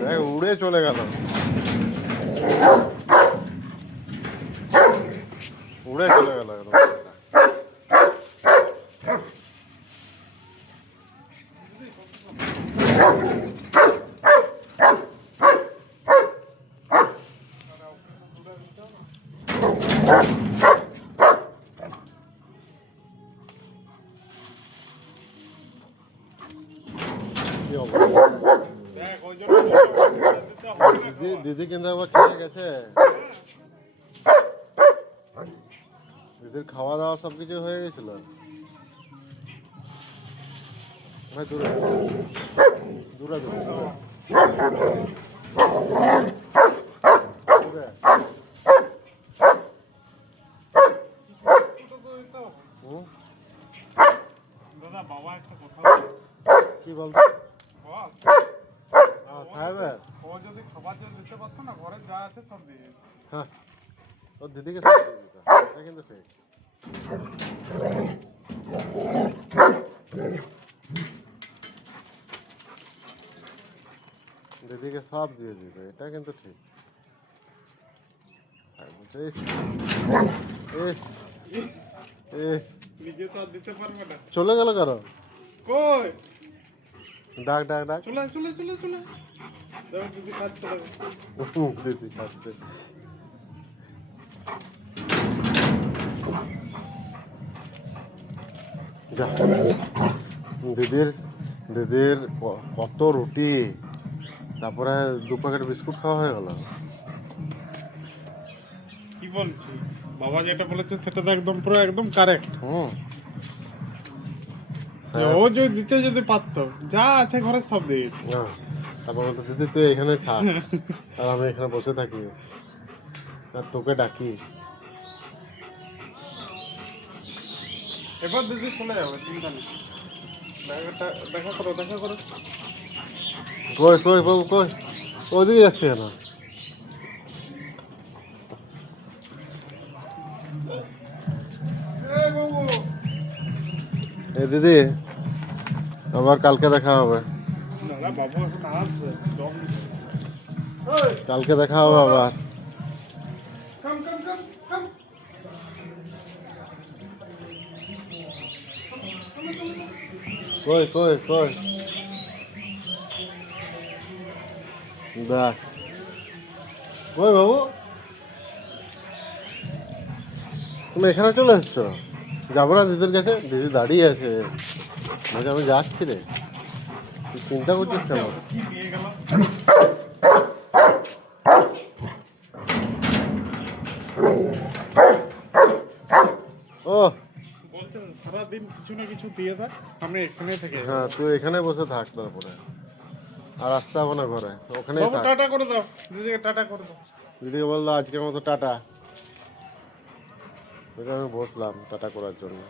দেখ উড়ে চলে গেল, উড়ে চলে গেল একদম। কি অবস্থা? দিদি কিন্তু একবার খেয়ে গেছে, দিদির খাওয়া দাওয়া সবকিছু হয়ে গেছিল। ভাই দূরে দূরে দূরে দূরে হুম, দাদা বাবা একটা কথা কি বলতো সাহেবের? ও যদি খাবার যদি দিতে পারতো না, ঘরে যা আছে সব দিয়ে। হ্যাঁ, ওর দিদিকে সব দিয়ে দিত, এটা কিন্তু ঠিক। দিদিকে সব দিয়ে দিত, এটা কিন্তু ঠিক। নিজে তো আর দিতে পারবে না। চলে গেল কারো, কই ডাক ডাক ডাক। চলে চলে চলে চলে দেখো দিদি খাচ্ছে, দেখো দিদি খাচ্ছে। যা, দিদির দিদির কত রুটি, তারপরে 2 প্যাকেট বিস্কুট খাওয়া হয়ে গেল। কি বলছি, বাবা যেটা বলেছে সেটা তো একদম পুরো একদম কারেক্ট। হুম, ও যদি দিতে যদি পারতো, যা আছে ঘরে সব দিয়ে দিত। হ্যাঁ, তারপর বলতো দিদি তুই এখানে থাক আর আমি এখানে বসে থাকি আর তোকে ডাকি। এবার দিদি চলে যাবে, চিন্তা নেই। দেখা করো দেখা করো। কই কই বাবু কই, ওদিকে যাচ্ছে কেন? এ দিদি, আবার কালকে দেখা হবে। দাদা বাবু এখন আসবে, কালকে দেখা হবে আবার। কাম কাম কাম কাম। কই কই কই, দেখ কই বাবু, তুমি এখানে চলে এসছো? যাবো না দিদির কাছে? দিদি দাঁড়িয়ে আছে, বলছে আমি যাচ্ছি রে। তুই চিন্তা করছিস কেন? কি নিয়ে গেল? ও বলছে সারাদিন কিছু না কিছু দিয়ে দেয়, আমি এখানে থেকে যাবো। হ্যাঁ, তুই এখানে বসে থাক, তারপরে আর আসতে হবে না ঘরে, ওখানেই বাবু থাক। টাটা করে দাও, দিদিকে টাটা করে দাও। দিদিকে বললো আজকের মতো টাটা, আমি বসলাম টাটা করার জন্য।